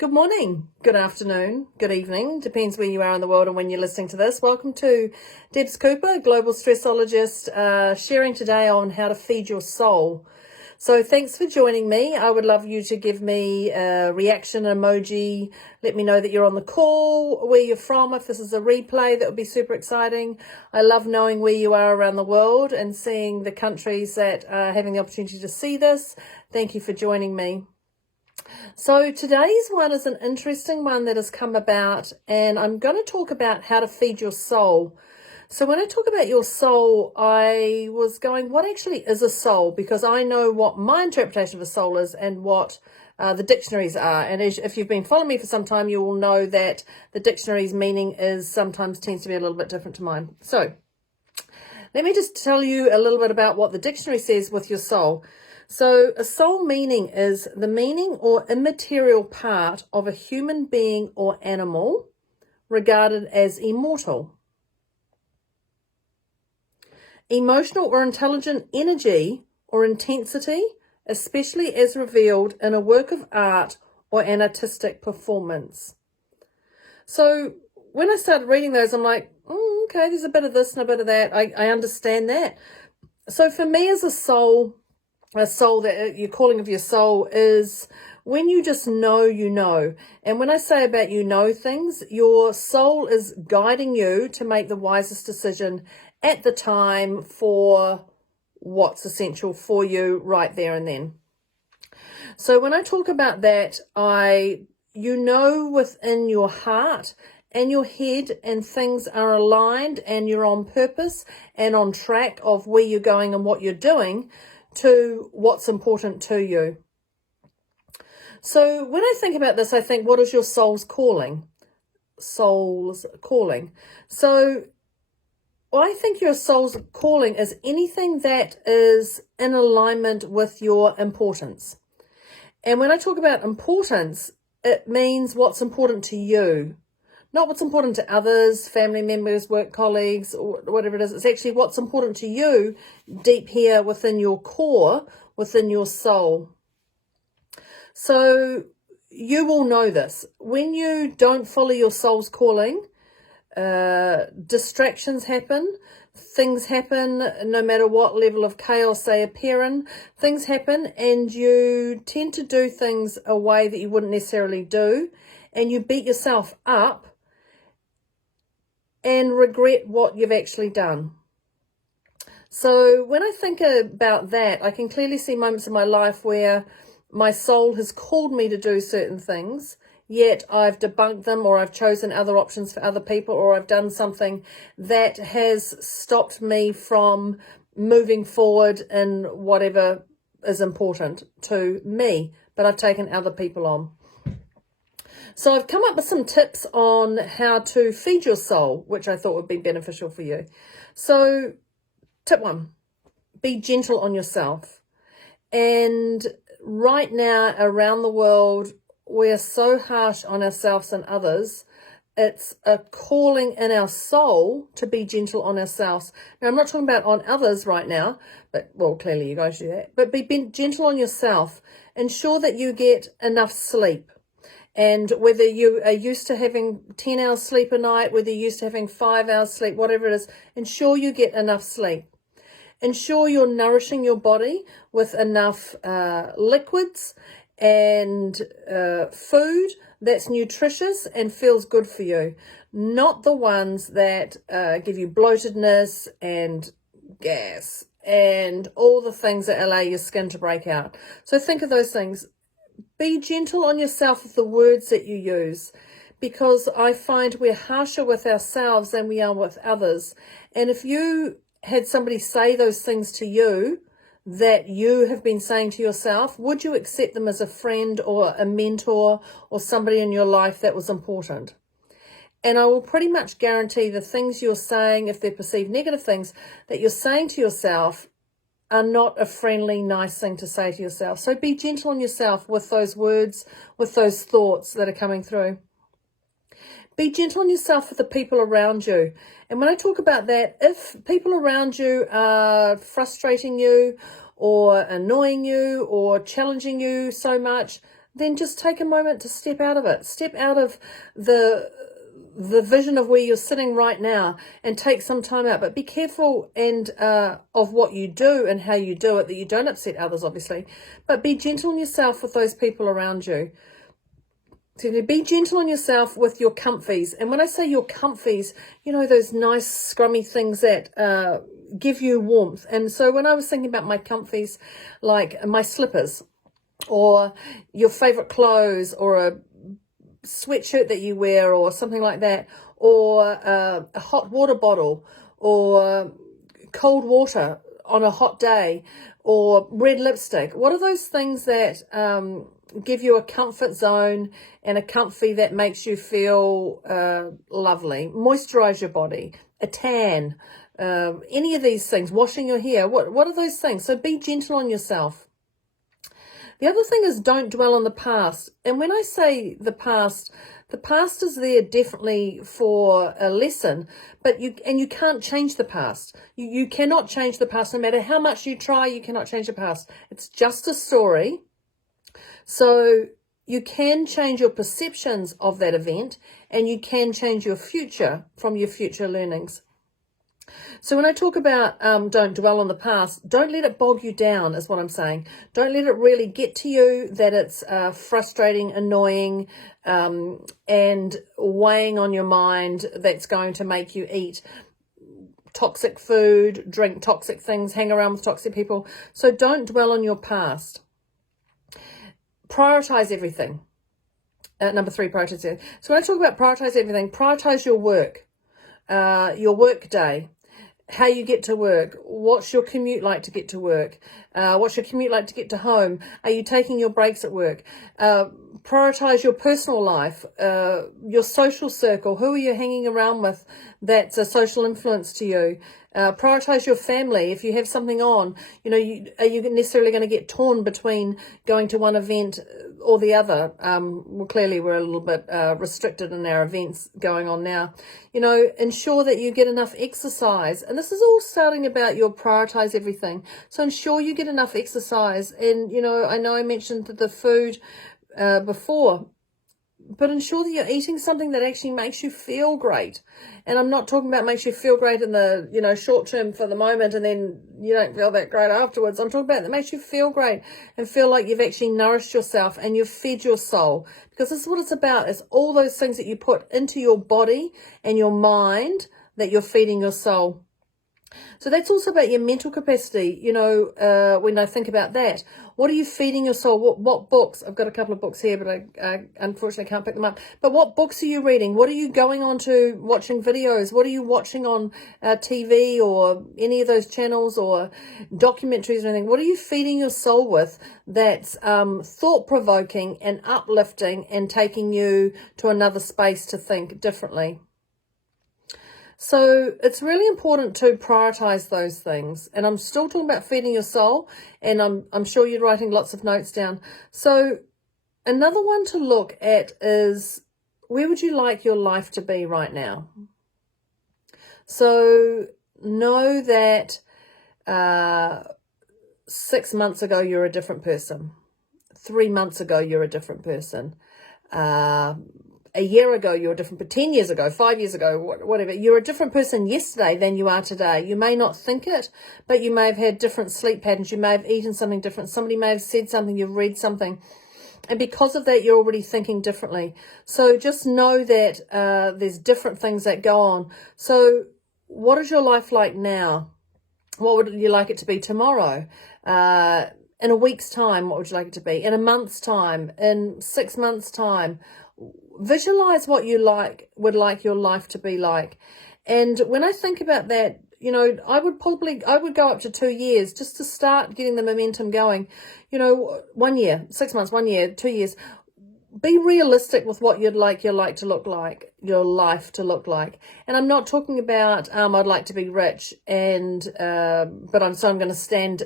Good morning, good afternoon, good evening, depends where you are in the world and when you're listening to this. Welcome to Debz Cooper, Global Stressologist, sharing today on how to feed your soul. So thanks for joining me. I would love you to give me a reaction emoji. Let me know that you're on the call, where you're from. If this is a replay, that would be super exciting. I love knowing where you are around the world and seeing the countries that are having the opportunity to see this. Thank you for joining me. So today's one is an interesting one that has come about, and I'm going to talk about how to feed your soul. So when I talk about your soul, I was going, what actually is a soul? Because I know what my interpretation of a soul is and what the dictionaries are. And if you've been following me for some time, you will know that the dictionary's meaning sometimes tends to be a little bit different to mine. So let me just tell you a little bit about what the dictionary says with your soul. So a soul meaning is the meaning or immaterial part of a human being or animal regarded as immortal. Emotional or intelligent energy or intensity, especially as revealed in a work of art or an artistic performance. So when I started reading those, I'm like, okay, there's a bit of this and a bit of that. I understand that. So for me as a soul that you're calling of your soul is when you just know you know. And when I say about you know things, your soul is guiding you to make the wisest decision at the time for what's essential for you right there and then. So when I talk about that, you know within your heart and your head, and things are aligned and you're on purpose and on track of where you're going and what you're doing to what's important to you. So when I think about this, I think, what is your soul's calling? Soul's calling. So I think your soul's calling is anything that is in alignment with your importance. And when I talk about importance, it means what's important to you. Not what's important to others, family members, work colleagues, or whatever it is. It's actually what's important to you deep here within your core, within your soul. So you will know this. When you don't follow your soul's calling, distractions happen. Things happen no matter what level of chaos they appear in. Things happen and you tend to do things a way that you wouldn't necessarily do. And you beat yourself up and regret what you've actually done. So when I think about that, I can clearly see moments in my life where my soul has called me to do certain things, yet I've debunked them, or I've chosen other options for other people, or I've done something that has stopped me from moving forward in whatever is important to me, but I've taken other people on. So I've come up with some tips on how to feed your soul, which I thought would be beneficial for you. So tip 1, be gentle on yourself. And right now around the world, we're so harsh on ourselves and others. It's a calling in our soul to be gentle on ourselves. Now, I'm not talking about on others right now, but, well, clearly you guys do that. But be gentle on yourself. Ensure that you get enough sleep. And whether you are used to having 10 hours sleep a night, whether you're used to having 5 hours sleep, whatever it is, ensure you get enough sleep. Ensure you're nourishing your body with enough liquids and food that's nutritious and feels good for you. Not the ones that give you bloatedness and gas and all the things that allow your skin to break out. So think of those things. Be gentle on yourself with the words that you use, because I find we're harsher with ourselves than we are with others. And if you had somebody say those things to you that you have been saying to yourself, would you accept them as a friend or a mentor or somebody in your life that was important? And I will pretty much guarantee the things you're saying, if they're perceived negative things that you're saying to yourself, are not a friendly, nice thing to say to yourself. So be gentle on yourself with those words, with those thoughts that are coming through. Be gentle on yourself with the people around you. And when I talk about that, if people around you are frustrating you or annoying you or challenging you so much, then just take a moment to step out of it. Step out of the vision of where you're sitting right now and take some time out. But be careful and of what you do and how you do it, that you don't upset others, obviously. But be gentle on yourself with those people around you. So be gentle on yourself with your comfies. And when I say your comfies, you know, those nice scrummy things that give you warmth. And so when I was thinking about my comfies, like my slippers or your favorite clothes or a sweatshirt that you wear or something like that, or a hot water bottle or cold water on a hot day, or red lipstick. What are those things that give you a comfort zone and a comfy that makes you feel lovely? Moisturize your body, a tan, any of these things, washing your hair. What are those things? So be gentle on yourself. The other thing is, don't dwell on the past. And when I say the past is there definitely for a lesson, but you can't change the past. You cannot change the past. No matter how much you try, you cannot change the past. It's just a story. So you can change your perceptions of that event, and you can change your future from your future learnings. So when I talk about don't dwell on the past, don't let it bog you down, is what I'm saying. Don't let it really get to you that it's frustrating, annoying, and weighing on your mind, that's going to make you eat toxic food, drink toxic things, hang around with toxic people. So don't dwell on your past. Prioritize everything. Number 3, prioritize everything. So when I talk about prioritize everything, prioritize your work day. How you get to work. What's your commute like to get to work? What's your commute like to get to home? Are you taking your breaks at work? Prioritize your personal life, your social circle. Who are you hanging around with that's a social influence to you? Prioritize your family. If you have something on, you know, are you necessarily going to get torn between going to one event or the other? Well, clearly we're a little bit restricted in our events going on now. You know, ensure that you get enough exercise. And this is all starting about your prioritize everything. So ensure you get enough exercise. And, you know I mentioned the food before, but ensure that you're eating something that actually makes you feel great. And I'm not talking about makes you feel great in the, you know, short term for the moment and then you don't feel that great afterwards. I'm talking about that makes you feel great and feel like you've actually nourished yourself and you've fed your soul. Because this is what it's about. It's all those things that you put into your body and your mind that you're feeding your soul. So that's also about your mental capacity, you know, when I think about that. What are you feeding your soul? What books? I've got a couple of books here, but I unfortunately can't pick them up. But what books are you reading? What are you going on to watching videos? What are you watching on TV or any of those channels or documentaries or anything? What are you feeding your soul with that's thought-provoking and uplifting and taking you to another space to think differently? So it's really important to prioritize those things. And I'm still talking about feeding your soul, and I'm sure you're writing lots of notes down. So another one to look at is, where would you like your life to be right now? So know that 6 months ago, you're a different person. 3 months ago, you're a different person. A year ago, you're a different, but 10 years ago, 5 years ago, whatever, you're a different person yesterday than you are today. You may not think it, but you may have had different sleep patterns. You may have eaten something different. Somebody may have said something. You've read something. And because of that, you're already thinking differently. So just know that there's different things that go on. So what is your life like now? What would you like it to be tomorrow? In a week's time, what would you like it to be? In a month's time? In 6 months' time? Visualize what you would like your life to be like. And when I think about that, you know, I would go up to 2 years just to start getting the momentum going. You know, 1 year, 6 months, 1 year, 2 years. Be realistic with what you'd like your life to look like. And I'm not talking about I'd like to be rich and but I'm going to stand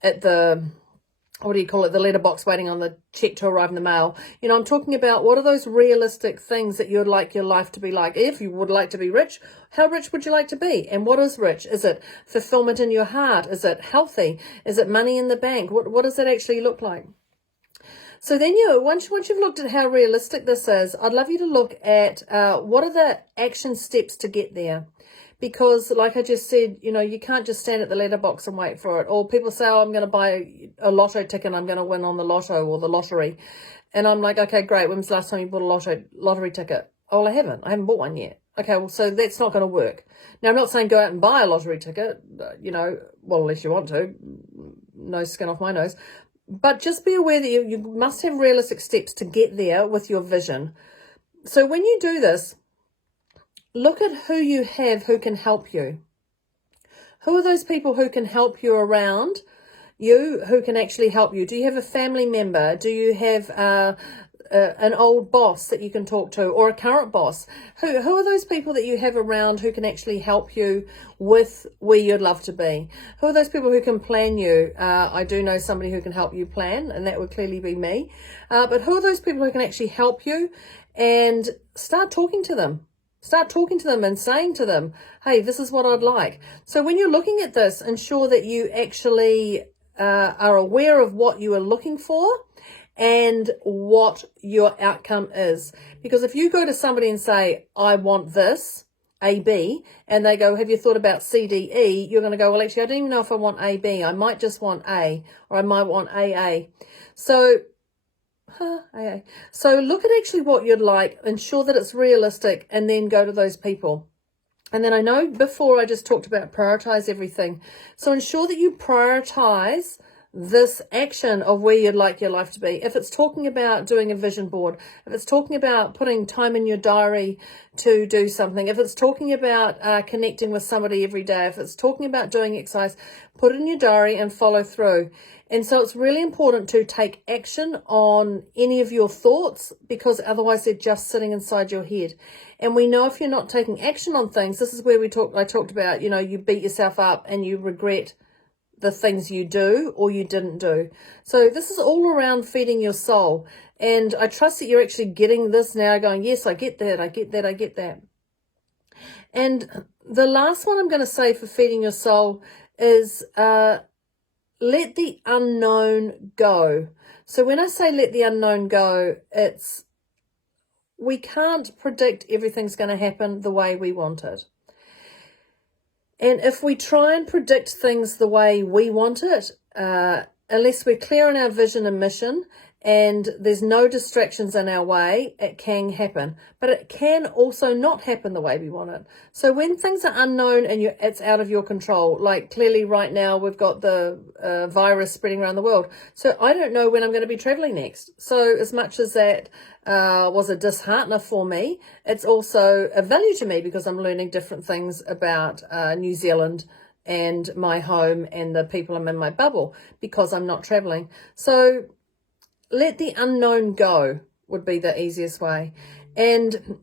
at the, what do you call it, the letterbox waiting on the check to arrive in the mail. You know, I'm talking about what are those realistic things that you'd like your life to be like. If you would like to be rich, how rich would you like to be? And what is rich? Is it fulfillment in your heart? Is it healthy? Is it money in the bank? What does it actually look like? So then once you've looked at how realistic this is, I'd love you to look at what are the action steps to get there. Because like I just said, you can't just stand at the letterbox and wait for it. Or people say, oh, I'm going to buy a lotto ticket and I'm going to win on the lotto or the lottery. And I'm like, okay, great. When was the last time you bought a lottery ticket? Oh, well, I haven't bought one yet. Okay, well, so that's not going to work. Now, I'm not saying go out and buy a lottery ticket, well, unless you want to. No skin off my nose. But just be aware that you must have realistic steps to get there with your vision. So when you do this, look at who you have who can help you. Who are those people who can help you around you, who can actually help you? Do you have a family member? Do you have an old boss that you can talk to, or a current boss? Who are those people that you have around who can actually help you with where you'd love to be? Who are those people who can plan you? I do know somebody who can help you plan, and that would clearly be me. But who are those people who can actually help you? And start talking to them. Start talking to them and saying to them, hey, this is what I'd like. So when you're looking at this, ensure that you actually are aware of what you are looking for and what your outcome is. Because if you go to somebody and say, I want this, A, B, and they go, have you thought about C, D, E? You're going to go, well, actually, I don't even know if I want A, B. I might just want A, or I might want A, A. So look at actually what you'd like, ensure that it's realistic, and then go to those people. And then I know before I just talked about prioritize everything. So ensure that you prioritize this action of where you'd like your life to be. If it's talking about doing a vision board, if it's talking about putting time in your diary to do something, if it's talking about connecting with somebody every day, if it's talking about doing exercise, put it in your diary and follow through. And so it's really important to take action on any of your thoughts, because otherwise they're just sitting inside your head. And we know if you're not taking action on things, this is where I talked about, you beat yourself up and you regret the things you do or you didn't do. So this is all around feeding your soul. And I trust that you're actually getting this now, going, yes, I get that, I get that, I get that. And the last one I'm going to say for feeding your soul is let the unknown go. So when I say let the unknown go, we can't predict everything's going to happen the way we want it. And if we try and predict things the way we want it, unless we're clear on our vision and mission and there's no distractions in our way, it can happen. But it can also not happen the way we want it. So when things are unknown and it's out of your control, like clearly right now we've got the virus spreading around the world. So I don't know when I'm going to be traveling next. So as much as that was a disheartener for me, it's also a value to me, because I'm learning different things about New Zealand and my home and the people I'm in my bubble, because I'm not traveling. So let the unknown go would be the easiest way. And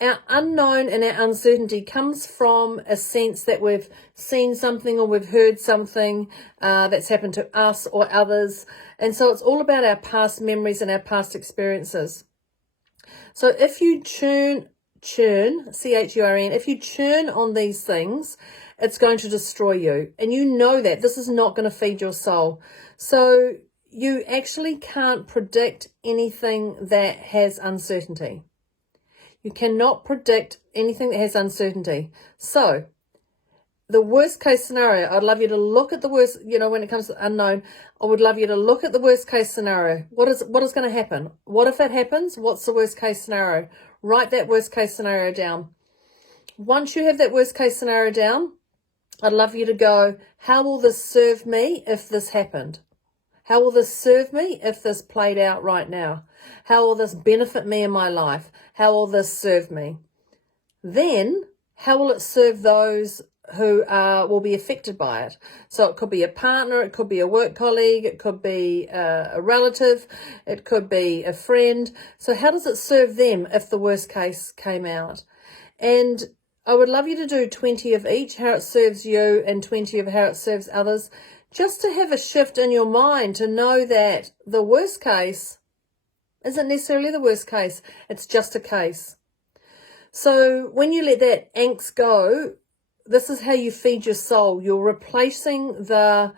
our unknown and our uncertainty comes from a sense that we've seen something or we've heard something that's happened to us or others. And so it's all about our past memories and our past experiences. So if you churn, C-H-U-R-N, if you churn on these things, it's going to destroy you. And you know that. This is not going to feed your soul. So you actually can't predict anything that has uncertainty. You cannot predict anything that has uncertainty. So the worst case scenario, I'd love you to look at the worst, when it comes to unknown, I would love you to look at the worst case scenario. What is going to happen? What if it happens? What's the worst case scenario? Write that worst case scenario down. Once you have that worst case scenario down, I'd love you to go, how will this serve me if this happened? How will this serve me if this played out right now? How will this benefit me in my life? How will this serve me? Then, how will it serve those who will be affected by it? So it could be a partner, it could be a work colleague, it could be a relative, it could be a friend. So how does it serve them if the worst case came out? And I would love you to do 20 of each, how it serves you, and 20 of how it serves others, just to have a shift in your mind to know that the worst case isn't necessarily the worst case. It's just a case. So when you let that angst go, this is how you feed your soul. You're replacing the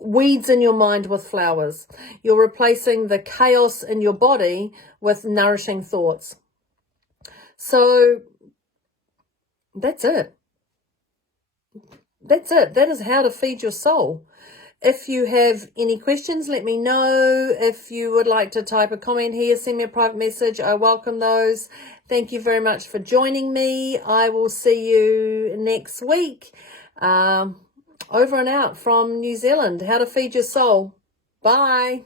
weeds in your mind with flowers. You're replacing the chaos in your body with nourishing thoughts. So that's it. That's it. That is how to feed your soul. If you have any questions, let me know. If you would like to type a comment here, send me a private message. I welcome those. Thank you very much for joining me. I will see you next week. Over and out from New Zealand. How to feed your soul. Bye.